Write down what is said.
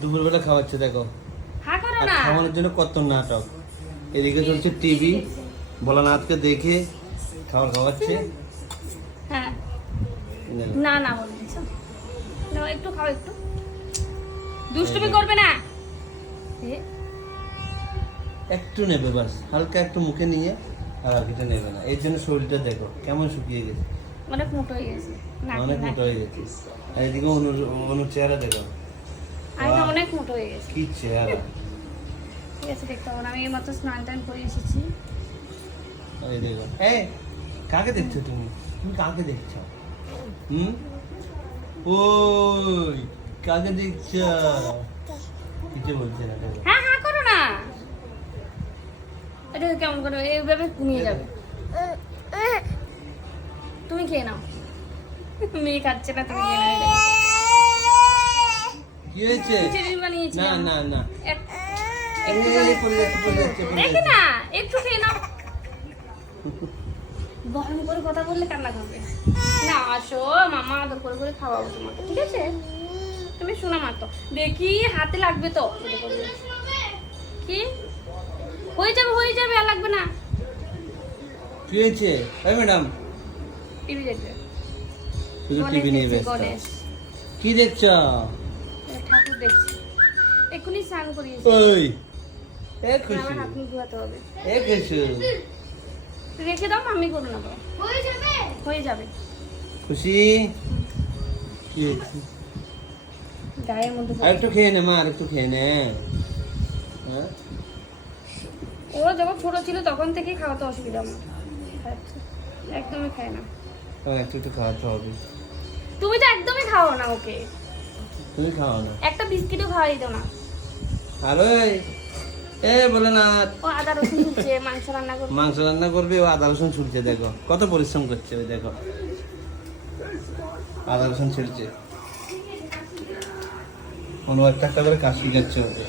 দুপুরবেলা খাওয়াচ্ছে দেখো। হা করো আর না। খাওয়ানোর জন্য কত নাটক। এদিকে চলছে টিভি ভোলানাথকে দেখে খাবার খাওয়াচ্ছে। হ্যাঁ। না। একটু খাও একটু। দুষ্টুমি করবে না। একটু নেবে বাস হালকা একটু মুখে নিয়ে আর বাকিটা নেবে না। এর জন্য শরীরটা দেখো কেমন শুকিয়ে গেছে। অনেক মোটো হয়ে গেছে। অনেক মোটা হয়ে গেছে। আর এদিকে অনু অনুর চেহারা দেখো। মোটো হয়ে গেছি। কি চেহারা। ঠিক আছে দেখতে না। আমি এইমাত্র স্নান টান করে এসেছি। এই দেখো। এই কাকে দেখছ তুমি? তুমি কাকে দেখছ? হুম? ওই কাকে দেখছ? কিছু বলছে না দেখো। হ্যাঁ হ্যাঁ করো না। এটা কেমন করে? এইভাবে ঘুমিয়ে যাবে। তুমি খেয়ে নাও। মেয়ে খাচ্ছে না তুমি খেয়ে নাও। কি হয়েছে খিচুড়ি বানিয়েছি না না না। এক- এই, এই, পড়ে যাচ্ছে পড়ে যাচ্ছে পড়ে দেখে না একটু খেয়ে নাও। গরম করে কথা বললে কান্না করবে। না আসো মামা আদর করে করে খাওয়াবো তোমাকে ঠিক আছে? তুমি শোনা মাত্র। দেখি হাতে লাগবে তো। কি? হয়ে যাবে হয়ে যাবে আর লাগবে না। কি হয়েছে এই ম্যাডাম। টিভি দেখবে। শুধু টিভি নিয়ে ব্যস্ত। কি দেখছ? দেখছি। এক্ষুনি স্নান করিয়েছি ওই আমার হাত মুখ ধোয়াতে হবে। রেখে দাও আমি করে নেব। হয়ে যাবে। খুশি? কি গায়ের মধ্যে আর একটু খেয়ে নে মা আর একটু খেয়ে নে। হ্যাঁ? ও যখন ছোট ছিল তখন থেকেই খাওয়াতে অসুবিধা আমার। একদমই খায় না। একটু একটু খাওয়াতে হবে। তুমি তো একদমই খাও না ওকে। তুমি খাও না। একটা বিস্কিটও খাওয়াই দিত না। আর এ বলে না ও আদা রসুন দিচ্ছে মাংস রান্না করবে। মাংস রান্না করবে ও আদা রসুন ছুলছে দেখো। কত পরিশ্রম করছে ওই দেখো। আদা রসুন ছিলছে কোনো একটা করে কাজ শিখাচ্ছে ওকে।